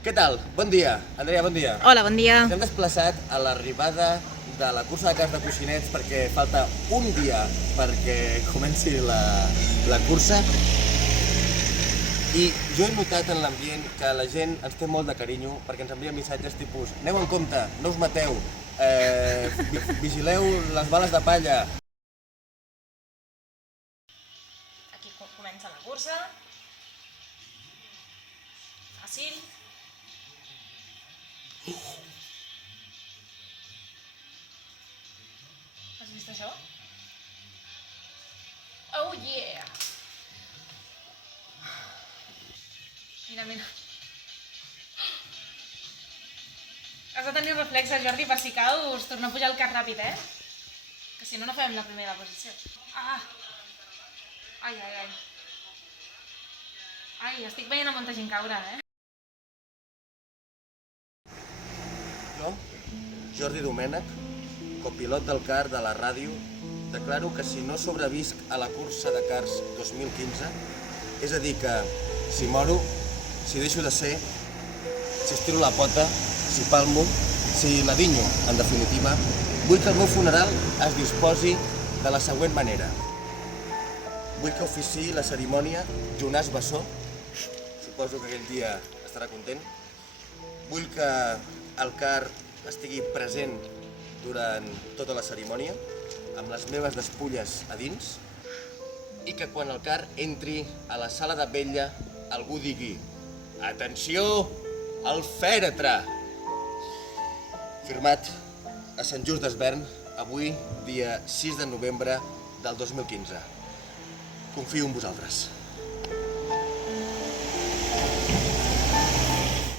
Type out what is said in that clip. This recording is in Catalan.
Què tal? Bon dia. Andrea, bon dia. Hola, bon dia. Ens hem desplaçat a l'arribada de la cursa de cars de coixinets perquè falta un dia perquè comenci la cursa. I jo he notat en l'ambient que la gent ens té molt de carinyo perquè ens envia missatges tipus aneu en compte, no us mateu, vigileu les bales de palla. Aquí comença la cursa. Fàcil. Has vist això? Oh yeah! Mira, mira. Has de tenir reflexes, Jordi, per si caus, torna a pujar el car ràpid, eh? Que si no, no fem la primera posició. Ah! Ai, ai, ai. Ai, estic veient a molta gent caure, eh? Jo, Jordi Domènech, copilot del car de la ràdio, declaro que si no sobrevisc a la cursa de cars 2015, és a dir que si moro, si deixo de ser, si estiro la pota, si palmo, si l'adinyo, en definitiva, vull que el meu funeral es disposi de la següent manera. Vull que oficiï la cerimònia Jonàs Bassó, suposo que aquell dia estarà content. Vull que el car estigui present durant tota la cerimònia, amb les meves despulles a dins, i que quan el car entri a la sala de vetlla algú digui «Atenció, al fèretre!» Firmat a Sant Just d'Esvern, avui, dia 6 de novembre del 2015. Confio en vosaltres.